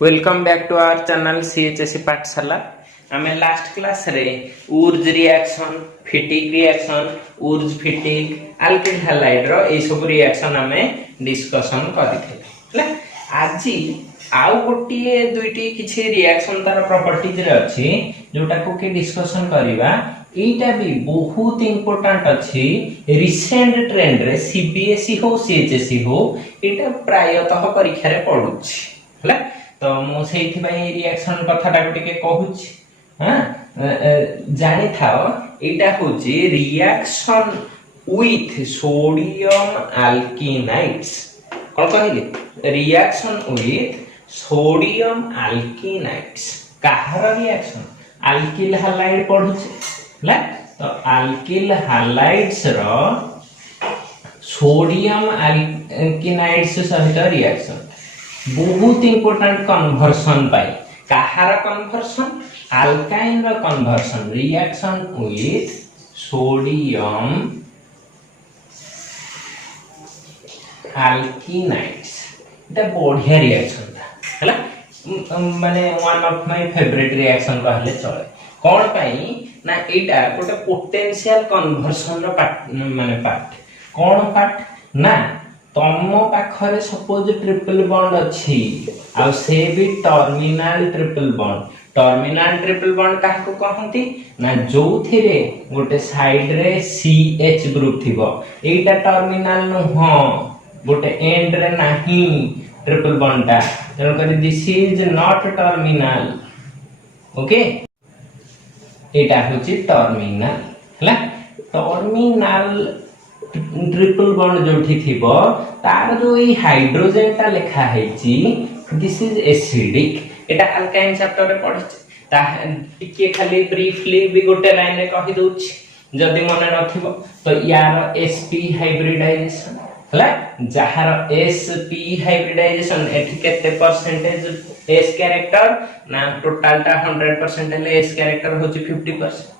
Welcome back to our channel CHSC Pathshala. आमे last class रे Wurtz reaction, Fittig reaction, Wurtz Fittig, alkyl halide रो ए सब reaction आमे डिस्कशन करथिले। हला आजि आउ गोटिए दुईटी किछि रिएक्शन तार प्रॉपर्टीज रे अछि जोटा को के डिस्कशन करिवा। एटा भी बहुत इंपोर्टेंट अछि रिसेंट ट्रेंड रे सीबीएसई हो सीएचएससी हो एटा प्रायतः परीक्षा रे पडुछि। हला तो मो सेठी भाई रिएक्शन कथाटा टिके कहूछि। हां जानि थाओ एटा होछि रिएक्शन विथ सोडियम अल्किनाइड्स। कोन कहले रिएक्शन विथ सोडियम अल्किनाइड्स काहर रिएक्शन अल्किल हैलाइड पढुछि। हला तो अल्किल हैलाइड्स रो सोडियम अल्किनाइड्स सहित रिएक्शन बहुत इंपोर्टेंट कन्वर्सन पाई कहार कन्वर्सन अल्काइन रो conversion reaction with sodium alkynides इटा बढ़िया रिएक्शन था हला माने one of my favourite reaction कहले चले। कोन पाई ना एटा गोटे पोटेंशियल कन्वर्सन रो पार्ट माने पार्ट कोन पार्ट ना तम पाखरे सपोज ट्रिपल बॉन्ड अछि आ से भी टर्मिनल ट्रिपल बॉन्ड काहे को कहंती ना जोथिरे गोटे साइड रे सीएच ग्रुप थिबो एटा टर्मिनल न हो गोटे एंड रे नाही ट्रिपल बॉन्ड ता जन करी this is not terminal. Okay एटा होची टर्मिनल हला टर्मिनल ट्रिपल बॉन्ड जोठी थिबो तार जो ई हाइड्रोजन ता लिखा हैची this is acidic Etah alkyne chapter रे पढिछ ता टिके खाली ब्रीफली भी गोटे लाइन रे कहि दोछि जदी मने नथिबो तो यार sp हाइब्रिडाइजेशन हला जहार sp हाइब्रिडाइजेशन एठी केते परसेंटेज s कैरेक्टर ना टोटल ता 100% ले s कैरेक्टर होची 50%।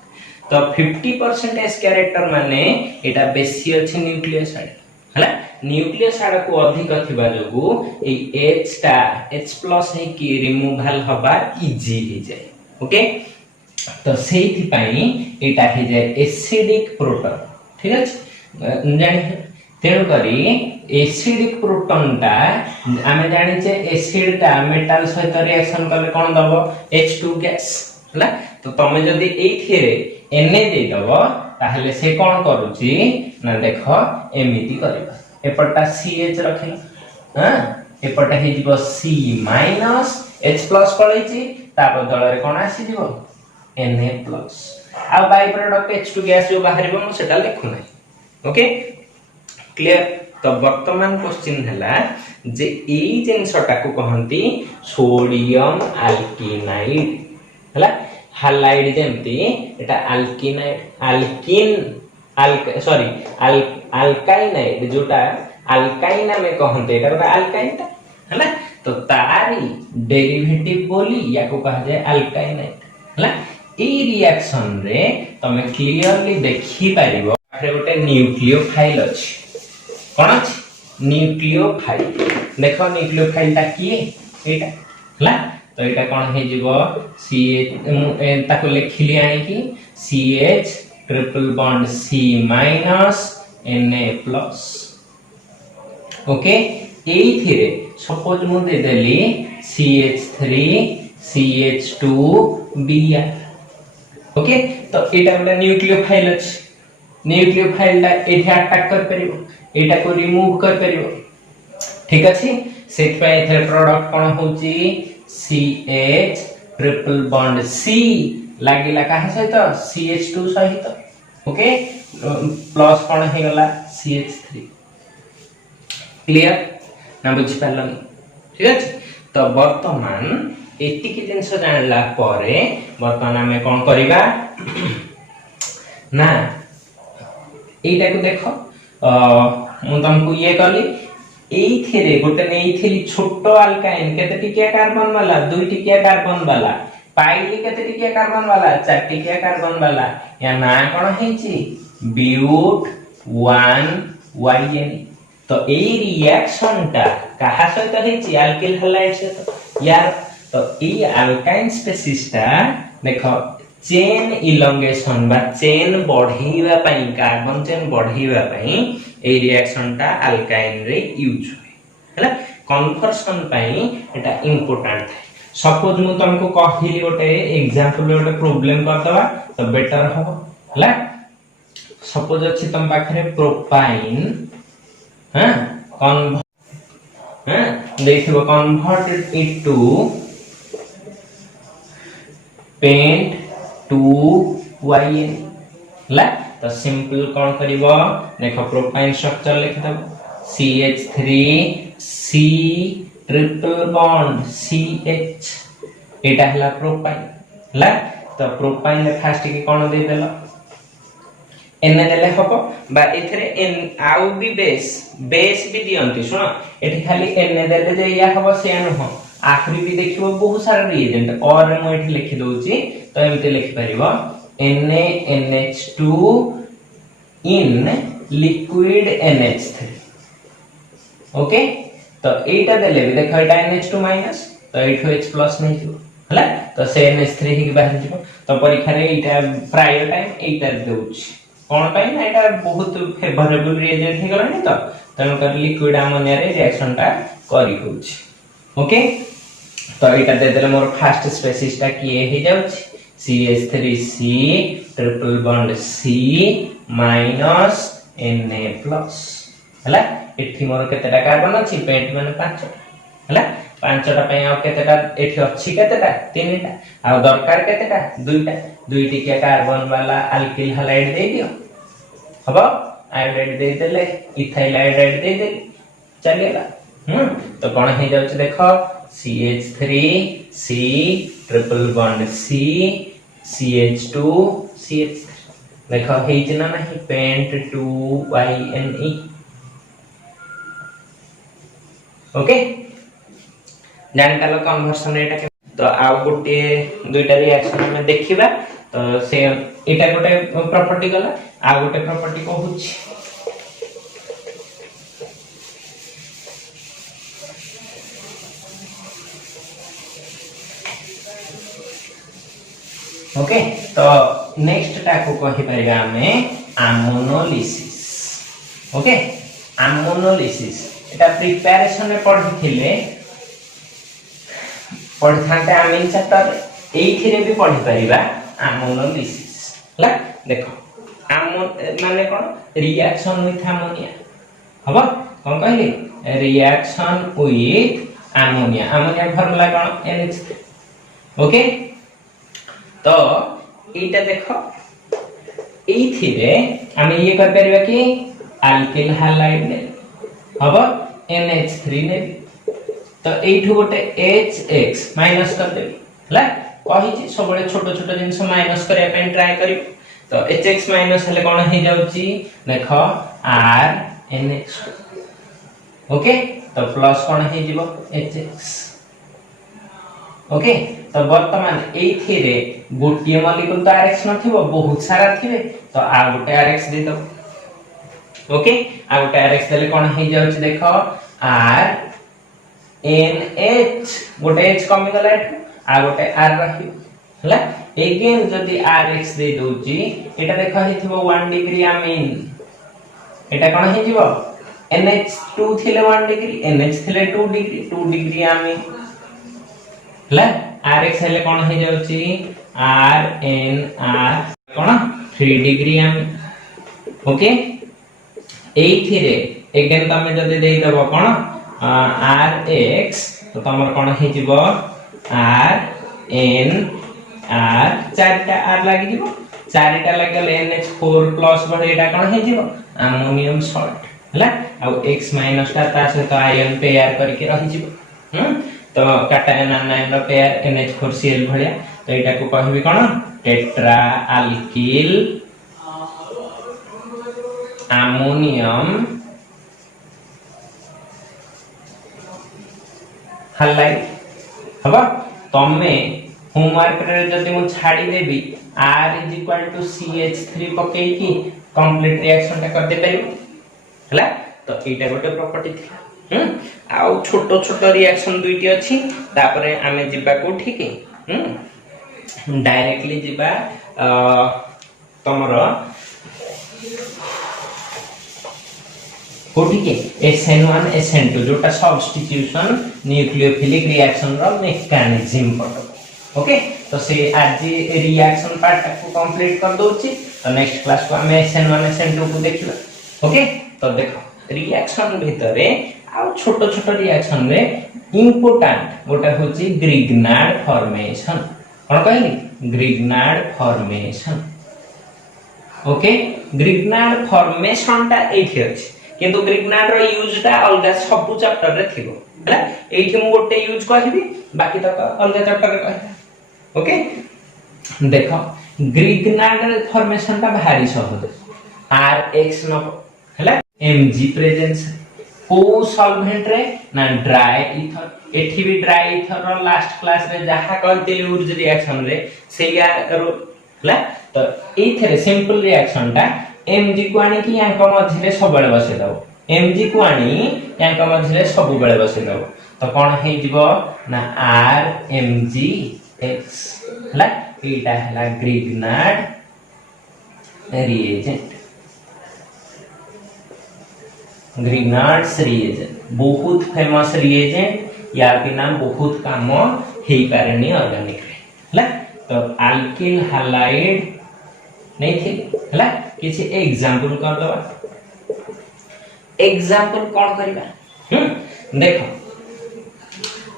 तो 50% एस कैरेक्टर माने एटा बेसी अछि न्यूक्लियोसाइड हला न्यूक्लियोसाइड को अधिक थिबा जोगु ए H टा H+ है कि रिमूवल हबा इजी हो जाय। ओके तो सेहि पई एटा हे जाय एसिडिक प्रोटॉन ठीक अछि जानि तेनु करी एसिडिक प्रोटॉन ता आमे जानि जे एसिड ता मेटल सहित रिएक्शन करले कोन दबो H2 गैस हला तो तमे जदी एथिरे Na दे दबो ताहले से कोन करूची ना देखो एमिति करबा एपटा CH रखिला हां एपटा हे जिवो C - H+ पळैची ता बदल रे कोन आसी जिवो Na+ आ बाय प्रोडक्ट H2 गैस जो बाहरिबो म सेटा लिखु नै। Okay clear. तो वर्तमान क्वेश्चन हला जे ए जिंसटा को कहंती सोडियम अल्किनाइड हला हैलाइड जेमती एटा अल्काइनाइड जोटा अल्काइन में कहंते एटा गोटा अल्काइन ता हला तो तारी डेरिवेटिव बोली या को कहा जाय अल्काइनाइड हला ए रिएक्शन रे तमे क्लियरली देखि पारिबो आखरे गोटे न्यूक्लियोफाइल अछि कोन अछि न्यूक्लियोफाइल देखो न्यूक्लियोफाइल ता की एटा हला तो एटा कोन हे जिवो CH ताको लिखिली आनी की CH triple bond C - Na+। Okay एथिरे सपोज मु दे देली CH3 CH2 Br। ओके तो एटा गोटे न्यूक्लियोफाइल अछि न्यूक्लियोफाइल ता एठी अटैक कर परिबो एटा को रिमूव कर परिबो ठीक अछि सेट पे एथे प्रोडक्ट कोन होची CH ट्रिपल बॉन्ड C लागिला काहे सहित CH2 सहित। ओके प्लस कोन हे गला CH3 क्लियर ना बुझि पालन ठीक अछि। तो वर्तमान एति कि जिंस जानला परे वर्तमान हमें कोन करिबा ना एटा को देखो मु तुमको ये कली एथिरे गोटे नेइथिली छोटो अल्काइन केते टिकिया कार्बन वाला 2 टिकिया कार्बन वाला पाइली केते टिकिया कार्बन वाला 4 टिकिया कार्बन वाला या ना कोन हेची ब्यूट 1YN। तो ए रिएक्शन टा कहा सहित हेची अल्किल हैलाइड से तो यार तो ई अल्काइन स्पीसीसटा देखो चेन इलोंगेशन बा चेन बढ़ाइबा पई कार्बन चेन बढ़ाइबा पई ए रिएक्शनटा अल्काइन रे यूज होय हैला कन्वर्सन पई एटा इंपोर्टेंट है। सपोज मु तुमको कहली गोटे एग्जांपल गोटे प्रॉब्लम करदवा तो बेटर हो हैला सपोज अछि तुम पाखरे प्रोपाइन हां देखिबो converted into pent two YN ला तो सिंपल कौन करिवो देखो प्रोपाइन स्ट्रक्चर लिख दबो CH3 C triple bond CH एटा हला प्रोपाइन ला तो प्रोपाइन ले फास्ट के कोन दे देलो एन देले हबो बा एथरे एन आउ भी बेस भी दियंती सुनो एठी खाली एन देले जे या हबो से न आखरी भी देखिबो बहुत सारा रिएजेंट और मैं एठी लिखि दउची तो एमते लिखि परिबो NaNH2 in liquid NH3 okay तो एटा देले भी देखो एटा NH2 माइनस तो एठो H प्लस नै थियो हला तो से NH3 ही बाहर जिवो तो परीक्षा रे एटा प्राय टाइम एटा देउची कोन पई ना एटा बहुत फेवरेबल रिएजेंट हे गलानी तो तन कर लिक्विड अमोनिया रे रिएक्शन टा करी होउची ओके तो एटा दे देले मोर फर्स्ट स्पीसीज टा की हे जाउची CH3C triple bond C minus Na+ हला एठी मोर केतेटा कार्बन अछि पेंट माने 5 हला 5टा पय आ केतेटा एठी अछि केतेटा 3टा आ दरकार केतेटा 2टा 2टी के कार्बन वाला अल्किल हैलाइड दे दियो हबो आयोडाइड दे देले इथाइल आयोडाइड दे दे चलेगा तो कोन हे जाउछ देखो CH3C triple bond C CH2 CH3 देखो हे जना नहीं पेंट 2YNE ओके जान कालो कन्वर्सन एटा तो आ गोटे दुईटा रिएक्शन में देखिबा तो से एटा गोटे प्रॉपर्टी गला आ गोटे प्रॉपर्टी कहूची ओके तो नेक्स्ट टा को कहि परिबा हमें अमोनोलिसिस ओके अमोनोलिसिस एटा प्रिपरेशन में पढ़िथिले पढ़थांते आमिन चैप्टर एथिरे भी पढ़ि परिबा अमोनोलिसिस ला देखो अमोन माने कोन रिएक्शन विथ अमोनिया हबो कोन कहले reaction with ammonia ammonia formula cone NH okay तो एटा देखो एथिरे हम ये कर परबा कि अल्किल हैलाइड ने हबो NH3 ने तो एठु गोटे HX माइनस कर देबी हला कहि छी सबले छोटो छोटो जिंस माइनस करे पे ट्राई करी तो HX माइनस हले कोन हे जाउची देखो RNH ओके तो प्लस कोन हे जिवो HX ओके तो वर्तमान एथिरे गोटिए मॉलिक्यूल तो RX नथिबो बहुत सारा थिबे तो आ गोटे RX दे दो ओके आ गोटे RX देले कोन हे जाउची देखो RNH गोटे H कमी गला एठु आ गोटे R रखियो हला अगेन जदी RX दे दोची एटा देखो हिथिबो 1 डिग्री अमीन एटा कोन हे जिवो NH2 थिले 1 डिग्री NH थिले 2 डिग्री अमीन हला RX हेले कोन हे जाउची RNR कोन 3 डिग्री अमीन ओके एथिरे अगेन तमे जदी देई दबो कोन RX तो तमर कोन हे जिवो RNR चारटा R लागि जिवो चारटा लागल NH4 प्लस बड एटा कोन हे जिवो अमोनियम सॉल्ट हला आ X माइनस ता ता से तो आयन पेयर करके रहि जिवो तो कैटायन आनायन रो पेयर NH4Cl भलिया तो एटा को कहबी कोन टेट्रा अल्किल अमोनियम हाइलाइट हबा तमे होमवर्क रे जदी मु छाडी देबी R = CH3 पकेई की कंप्लीट रिएक्शन टा कर दे परिबो हला तो एटा गोटे प्रॉपर्टी थिला आउ छोट छोट रिएक्शन दुईटी अच्छी तापरे आमे जिबा को ठीक है डायरेक्टली जिबा तमरो कोठी के SN1 SN2 जोटा सब्स्टिट्यूशन न्यूक्लियोफिलिक रिएक्शन रो मेकानिज्म पट ओके तो से आज रिएक्शन पार्ट को कंप्लीट कर दोची तो नेक्स्ट क्लास को हम SN1 SN2 को देखिबा ओके तो देखो रिएक्शन भितरे आ छोट छोट रिएक्शन रे इंपोर्टेंट गोटा होची ग्रिग्नार्ड फॉर्मेशन कोन कहली Grignard formation okay Grignard formation ता एठी अछि किंतु ग्रिग्नार्ड रो यूज ता अलगा सब चैप्टर रे थिबो हला एठी मु गोटे यूज करबी बाकी तक अलगा चैप्टर रे कहबा ओके देखो ग्रिग्नार्ड फॉर्मेशन ता भारी सहज Rx न हला Mg प्रेजेंस को सॉल्वेंट रे ना ड्राई ईथर एठी भी ड्राई ईथर रो लास्ट क्लास रे जहा कहते यूज रिएक्शन रे सेया हला तो एथरे सिंपल रिएक्शन ता Mg को आनी कि यांक मझिले सब बेले बसे दबो Mg को आनी यांक मझिले सब बेले बसे दबो तो कोन हे जिवो ना RMgX हला एटा हला ग्रिग्नार्ड रिएजेंट ग्रिग्नार्ड्स रिएजेंट बहुत फेमस रिएजेंट या के नाम बहुत काम हेई पारेनी ऑर्गेनिक रे हला तो अल्किल हैलाइड नहीं थी हला किसी एग्जांपल कर दवा एग्जांपल कोन करबा देखो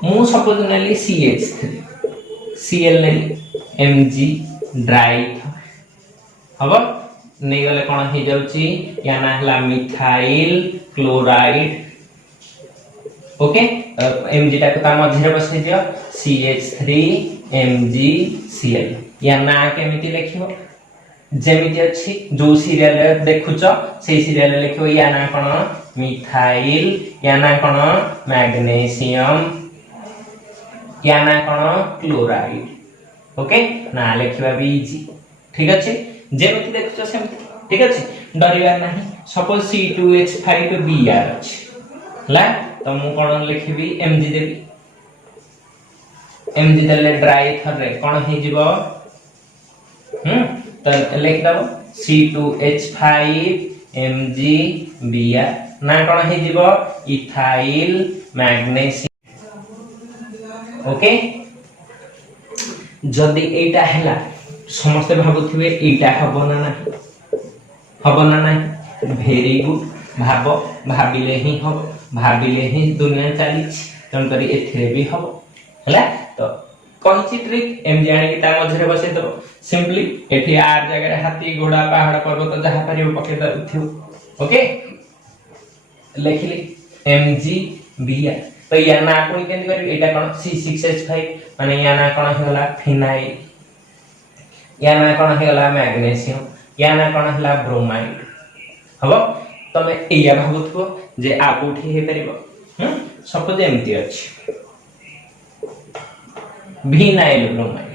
मु सपोज नली CH3 Cl नली Mg ड्राई हबो नै गले कोन हे जाउची या ना हला मिथाइल क्लोराइड ओके Mg टा को मझे बसे दियो CH3 MgCl या ना केमिति लिखिबो जेमिति अछि जो सीरियल रे देखुचो से सीरियल रे लिखिबो या ना कोन मिथाइल या ना कोन मैग्नीशियम या ना कोन क्लोराइड ओके ना लिखिबा भी इजी ठीक अछि जेमिति देखुचो सेमिति ठीक अछि डरिया नाही सपोज C2H5Br अछि ला तो मु कोन लिखिबी Mg देबी Mg देले ड्राई थर रे कोन हे जिवो तो लिख दबो C2H5 MgBr ना कोन हे जिवो इथाइल मैग्नीशियम ओके जदी एटा हैला समस्त भाबुथिबे एटा हबो ना नाही वेरी गुड भाबो भाबिले ही हबो भाबिले ही दुनिया चली तन करी एथिरे भी हबो हैला तो कहिची ट्रिक एम जाने की ता मझरे बसे दबो सिंपली एठी आर जगह हाथी घोड़ा पहाड़ पर्वत जहा परियो पके दथियो ओके लिखली MgBr तो या ना कोन केन करी एटा कोन C6H5 माने या ना कोन होला फिनाइल या ना कोन होला मैग्नीशियम या ना कोन होला ब्रोमाइड हबो तमे एया भाबुथबो जे आ कोठी हे परिबो सपोज एमती अछि विनाइल ब्रोमाइड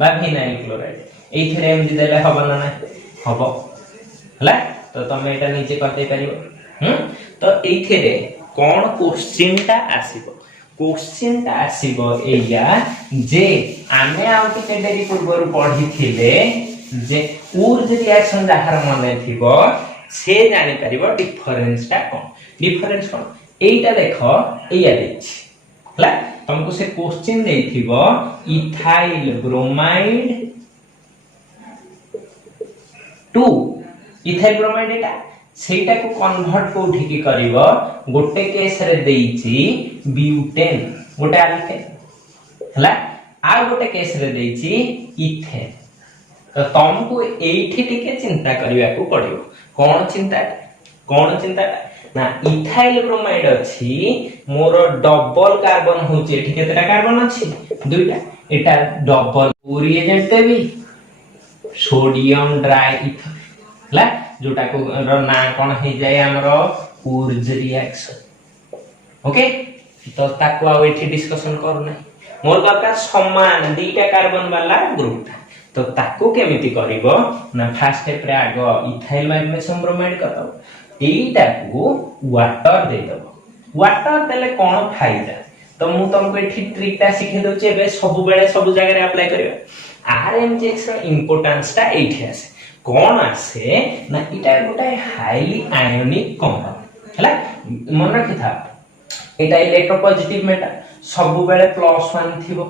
बा विनाइल क्लोराइड एथरे Mg देले हबो ना हबो हला तो तमे एटा नीचे करते परिबो तो एथरे कोन क्वेश्चन ता आसीबो एया जे आमे आउट के डेरी पूर्व पढ़ी थिले जे ऊर्ज रिएक्शन जहार माने थिबो से जानि परिबो डिफरेंस ता कोन एटा देखो एया देछि हला तुमको से क्वेश्चन देथिबो इथाइल ब्रोमाइड 2 इथाइल ब्रोमाइड एटा सेटा को कन्वर्ट को ठीक करिवो गोटे केस रे देइची ब्यूटेन गोटे अल्केन हला आ गोटे केस रे देइची इथेन तो तुमको एठी टिके चिंता करिया को पड़ियो कोन चिंता ना इथाइल ब्रोमाइड अछि मोर डबल कार्बन होची एठी केतेटा कार्बन अछि दुईटा एटा डबल रिएजेंट देबी सोडियम ड्राई इथर हला जोटा को ना कोन हे जाय हमरो ऊर्ज रिएक्शन ओके तो ताको आ एठी डिस्कशन करना मोर दरकार समान दुईटा कार्बन वाला ग्रुप तो ताको केमिति करिवो ना फर्स्ट स्टेप रे आगो इथाइल मैग्नीशियम ब्रोमाइड करतो एटा को वाटर दे दबो वाटर देले कौन फायदा तो मु तुमको एठी ट्रिकटा सिखे दउचे एबे सब बेले सब जगह रे अप्लाई करबा आरएमजीएक्स रो इंपोर्टेंस टा एठी आसे कौन आसे ना इटा गोटा हाईली आयोनिक कंपाउंड हला मन रखि था एटा इलेक्ट्रोपॉजिटिव मेटा सब बेले +1 थिबो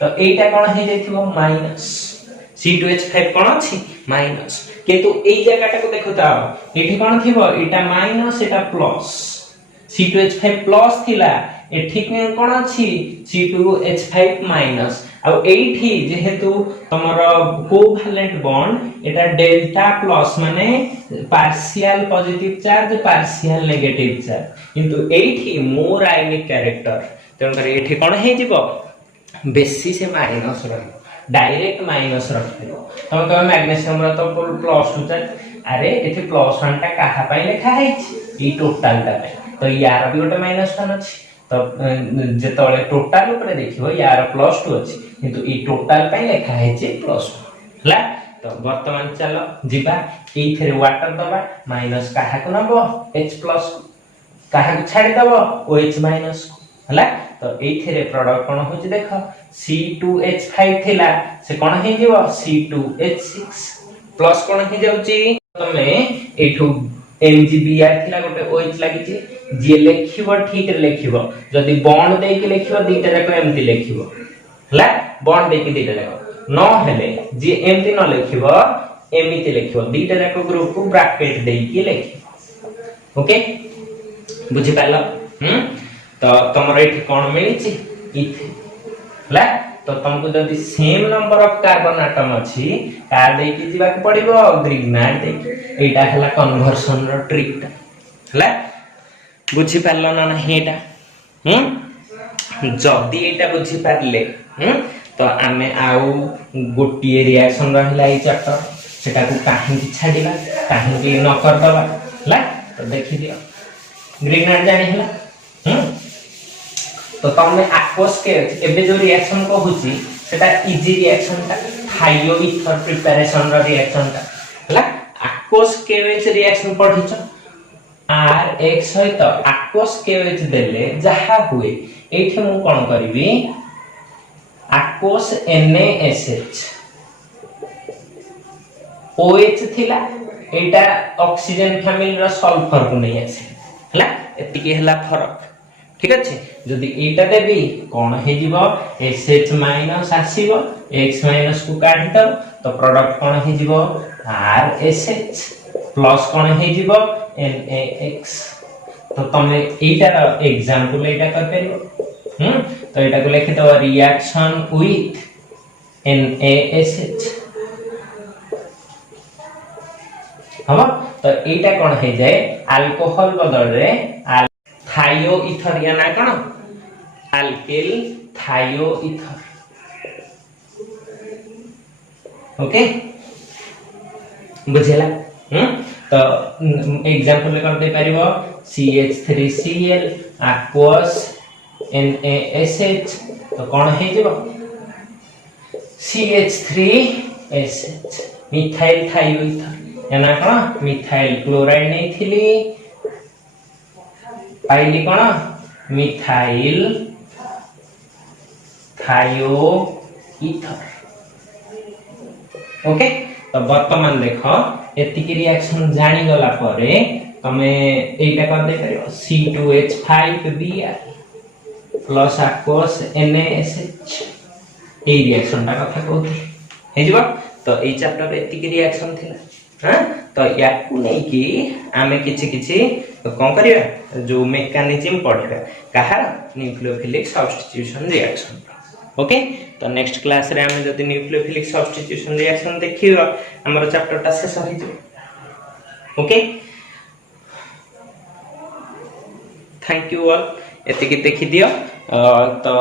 तो एटा कोन हे जाइथिबो माइनस C2H5 कोन अछि माइनस किंतु एई जगहटा को देखो ता एठी कोन थिबो एटा माइनस एटा प्लस C2H5 प्लस थिला एठी कोन अछि C2H5 माइनस आ एठी जेहेतु तमरो कोवैलेंट बॉन्ड एटा डेल्टा प्लस माने partial positive charge partial negative charge किंतु एठी मोर आयोनिक कैरेक्टर तन करे एठी कोन हे जिवो बेसी से माइनस रहबो डायरेक्ट माइनस रखिबो तम तो मैग्नीशियम रो तो +2 चार्ज अरे एठी +1 टा कहा पाई लिखा है ई टोटल टा तो यार भी गोटे -1 अछि तो जेतोले टोटल ऊपर देखिबो यार +2 अछि किंतु ई टोटल पाई लिखा है जे +1 हला तो वर्तमान चलो जिबा ई थरे वाटर दबा माइनस कहा को नबो H+ कहा को छाडी दबो OH- हला तो एथिरे प्रोडक्ट कोन होची देखो C2H5 थिला से कोन हे जीवो C2H6 प्लस कोन हे जाउची तमे एठू MgBr थिला गोटे OH लागि छी जे लेखिबो ठीक रे लेखिबो जदी बॉन्ड दे के लेखिबो दीटा जाको एमती लेखिबो हला बॉन्ड दे के दीटा जाको न हेले जे एमती न लेखिबो एमिति लेखिबो दीटा जाको ग्रुप को ब्रैकेट दे के लेखिबो ओके बुझि पालो तो तुमर एठी कोन मिली छी इथे हला तो तुमको जदी same number of carbon atom अछि का दे के जीवा के पड़िबो ग्रिग्नार्ड दे के एटा हला कन्वर्सन रो ट्रिक हला बुझि पारलो ना हेटा जदी एटा बुझि पारले तो आमे आउ गोटिए रिएक्शन रहला ई चैप्टर सेटा को काहे की छाडीला काहे की न कर दबा हला तो देखि दियो ग्रिग्नार्ड जानि हला तो तमने aqueous के एबे जो रिएक्शन को होची सेटा इजी रिएक्शन ता थाइयो ईथर प्रिपरेशन रो रिएक्शन ता हला aqueous केवेज रिएक्शन पढिछ Rx सहित aqueous केवेज देले जहा हुए एठी मु कोन करबी aqueous NaSH OH थिला एटा ऑक्सीजन फैमिली रो सल्फर को नै आसे हला एति के हला फरक ठीक अछि जदी एटा देबी कोन हे जीवो SH- आसीबो X- को काढी दब तो प्रोडक्ट कोन हे जीवो RSH प्लस कोन हे जीवो NaX तो तमे एटा एग्जांपल एटा कर परिबो तो एटा को लिखि दो रिएक्शन विथ NaSH हम तो एटा कोन हे जाय अल्कोहल बदल रे थायो ईथर या ना कोन अल्किल थायो ईथर ओके बुझेला तो एग्जांपल कर दे परिबो CH3Cl aqueous NaSH तो कोन हे जेबो CH3SH मिथाइल थायो ईथर या ना कोन मिथाइल क्लोराइड नै थिली पाइली कोन मिथाइल थायो ईथर ओके तो वर्तमान देखो एति की रिएक्शन जानि गला परे तमे एटा कर दे परियो C2H5Br प्लस aqueous NaSH ए रिएक्शन ता कथा कहथि हे जिवो तो ए चैप्टर एति की रिएक्शन थिला हां तो याकू नै कि आमे किछि किछि कोन करिया जो मेकानिज्म पढिबा कहा न्यूक्लियोफिलिक सब्स्टिट्यूशन रिएक्शन ओके तो नेक्स्ट क्लास रे आमे जति न्यूक्लियोफिलिक सब्स्टिट्यूशन रिएक्शन देखियो हमर चैप्टर ता शेष होई जो ओके थैंक यू ऑल एति की देखि दियो तो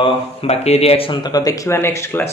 बाकी रिएक्शन तक देखिबा नेक्स्ट क्लास